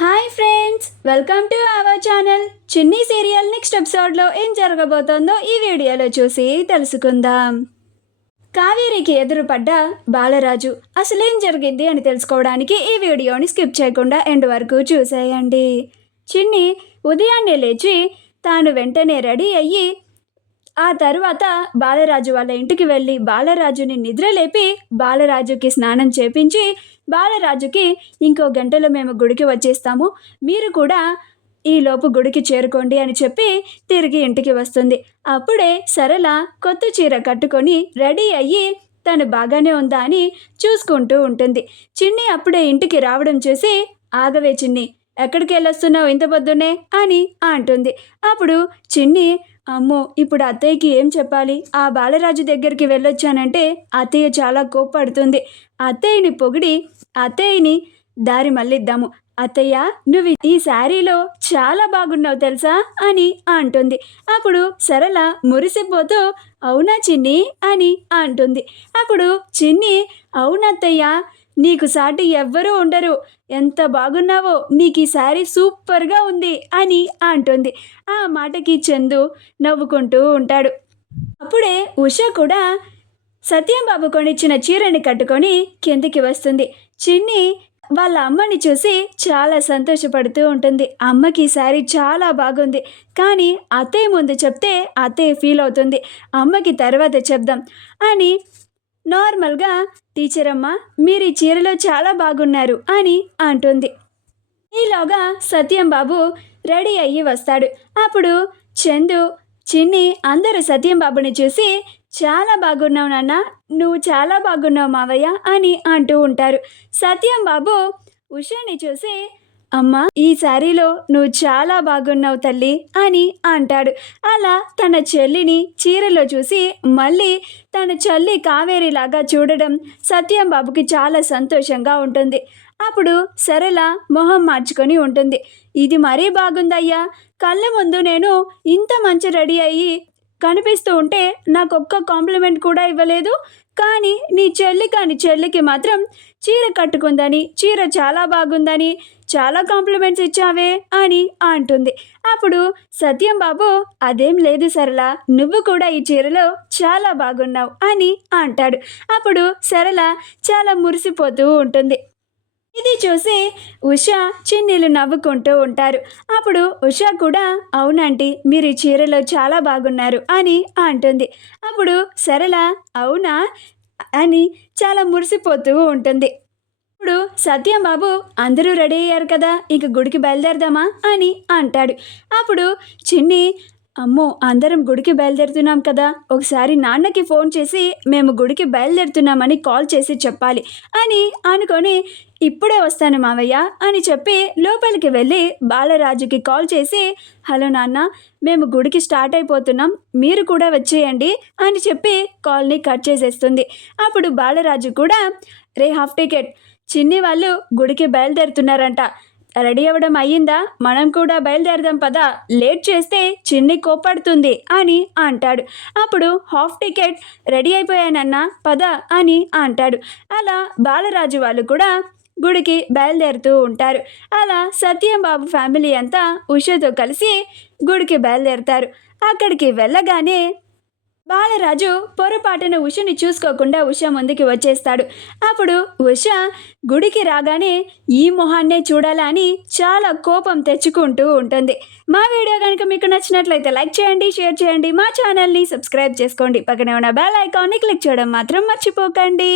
Hi friends, welcome to our channel. చిన్ని serial next ఎపిసోడ్లో ఏం జరగబోతోందో ఈ వీడియోలో చూసి తెలుసుకుందాం. కావేరికి ఎదురుపడ్డ బాలరాజు అసలేం జరిగింది అని తెలుసుకోవడానికి ఈ వీడియోని స్కిప్ చేయకుండా ఎండ్ వరకు చూసేయండి. చిన్ని ఉదయాన్నే లేచి తాను వెంటనే రెడీ అయ్యి ఆ తరువాత బాలరాజు వాళ్ళ ఇంటికి వెళ్ళి బాలరాజుని నిద్రలేపి బాలరాజుకి స్నానం చేపించి బాలరాజుకి ఇంకో గంటలో మేము గుడికి వచ్చేస్తాము, మీరు కూడా ఈలోపు గుడికి చేరుకోండి అని చెప్పి తిరిగి ఇంటికి వస్తుంది. అప్పుడే సరళ కొత్త చీర కట్టుకొని రెడీ అయ్యి తను బాగానే ఉందా అని చూసుకుంటూ ఉంటుంది. చిన్ని అప్పుడే ఇంటికి రావడం చూసి, ఆగవే చిన్ని, ఎక్కడికి వెళ్ళొస్తున్నావు ఇంత పొద్దున్నే అని అంటుంది. అప్పుడు చిన్ని, అమ్మో ఇప్పుడు అత్తయ్యకి ఏం చెప్పాలి, ఆ బాలరాజు దగ్గరికి వెళ్ళొచ్చానంటే అత్తయ్య చాలా కోప్పడుతుంది, అత్తయ్యని పొగిడి అత్తయ్యని దారి మళ్ళిద్దాము, అత్తయ్య నువ్వు ఈ శారీలో చాలా బాగున్నావు తెలుసా అని అంటుంది. అప్పుడు సరళ మురిసిపోతూ అవునా చిన్ని అని అంటుంది. అప్పుడు చిన్ని, అవునత్తయ్య, నీకు సాటి ఎవ్వరూ ఉండరు, ఎంత బాగున్నావో, నీకు ఈ శారీ సూపర్గా ఉంది అని అంటుంది. ఆ మాటకి చందు నవ్వుకుంటూ ఉంటాడు. అప్పుడే ఉష కూడా సత్యం బాబు కొనిచ్చిన చీరని కట్టుకొని కిందికి వస్తుంది. చిన్ని వాళ్ళ అమ్మని చూసి చాలా సంతోషపడుతూ ఉంటుంది. అమ్మకి ఈ శారీ చాలా బాగుంది, కానీ అత్తయ్య ముందు చెప్తే అత్తయ్య ఫీల్ అవుతుంది, అమ్మకి తర్వాత చెప్దాం అని నార్మల్గా టీచర్ అమ్మ మీరు ఈ చీరలో చాలా బాగున్నారు అని అంటుంది. ఈలోగా సత్యం బాబు రెడీ అయ్యి వస్తాడు. అప్పుడు చందు, చిన్ని అందరూ సత్యం బాబుని చూసి చాలా బాగున్నావు నాన్న, నువ్వు చాలా బాగున్నావు మావయ్య అని అంటూ ఉంటారు. సత్యం బాబు ఉషాని చూసి, అమ్మా ఈ శారీలో నువ్వు చాలా బాగున్నావు తల్లి అని అంటాడు. అలా తన చెల్లిని చీరలో చూసి మళ్ళీ తన చెల్లి కావేరిలాగా చూడడం సత్యం బాబుకి చాలా సంతోషంగా ఉంటుంది. అప్పుడు సరళ మొహం మార్చుకొని ఉంటుంది. ఇది మరీ బాగుందయ్యా, కళ్ళ ముందు నేను ఇంత మంచి రెడీ అయ్యి కనిపిస్తూ ఉంటే నాకు ఒక్క కాంప్లిమెంట్ కూడా ఇవ్వలేదు, కానీ నీ చెల్లికి మాత్రం చీర కట్టుకుందని, చీర చాలా బాగుందని చాలా కాంప్లిమెంట్స్ ఇచ్చావే అని అంటుంది. అప్పుడు సత్యం బాబు అదేం లేదు సరళ, నువ్వు కూడా ఈ చీరలో చాలా బాగున్నావు అని అంటాడు. అప్పుడు సరళ చాలా మురిసిపోతూ ఉంటుంది. ఇది చూసి ఉష చిన్నీళ్ళు నవ్వుకుంటూ ఉంటారు. అప్పుడు ఉష కూడా అవునంటీ మీరు ఈ చీరలో చాలా బాగున్నారు అని అంటుంది. అప్పుడు సరళ అవునా అని చాలా మురిసిపోతూ ఉంటుంది. ఇప్పుడు సత్యం బాబు అందరూ రెడీ అయ్యారు కదా, ఇక గుడికి బయలుదేరదామా అని అంటాడు. అప్పుడు చిన్ని, అమ్మో అందరం గుడికి బయలుదేరుతున్నాం కదా, ఒకసారి నాన్నకి ఫోన్ చేసి మేము గుడికి బయలుదేరుతున్నామని కాల్ చేసి చెప్పాలి అని అనుకొని ఇప్పుడే వస్తాను మావయ్య అని చెప్పి లోపలికి వెళ్ళి బాలరాజుకి కాల్ చేసి హలో నాన్న, మేము గుడికి స్టార్ట్ అయిపోతున్నాం, మీరు కూడా వచ్చేయండి అని చెప్పి కాల్ని కట్ చేసేస్తుంది. అప్పుడు బాలరాజు కూడా రే హాఫ్ టికెట్, చిన్ని వాళ్ళు గుడికి బయలుదేరుతున్నారంట, రెడీ అవ్వడం అయ్యిందా, మనం కూడా బయలుదేరదాం పదా, లేట్ చేస్తే చిన్ని కోప్పడుతుంది అని అంటాడు. అప్పుడు హాఫ్ టికెట్ రెడీ అయిపోయానన్నా పద అని అంటాడు. అలా బాలరాజు వాళ్ళు కూడా గుడికి బయలుదేరుతూ ఉంటారు. అలా సత్యం బాబు ఫ్యామిలీ అంతా ఉషతో కలిసి గుడికి బయలుదేరుతారు. అక్కడికి వెళ్ళగానే బాలరాజు పొరపాటున ఉషని చూసుకోకుండా ఉష ముందుకి వచ్చేస్తాడు. అప్పుడు ఉష గుడికి రాగానే ఈ మొహాన్నే చూడాలా అని చాలా కోపం తెచ్చుకుంటూ ఉంటుంది. మా వీడియో కనుక మీకు నచ్చినట్లయితే లైక్ చేయండి, షేర్ చేయండి, మా ఛానల్ని సబ్స్క్రైబ్ చేసుకోండి, పక్కనే ఉన్న బెల్ ఐకాన్ని క్లిక్ చేయడం మాత్రం మర్చిపోకండి.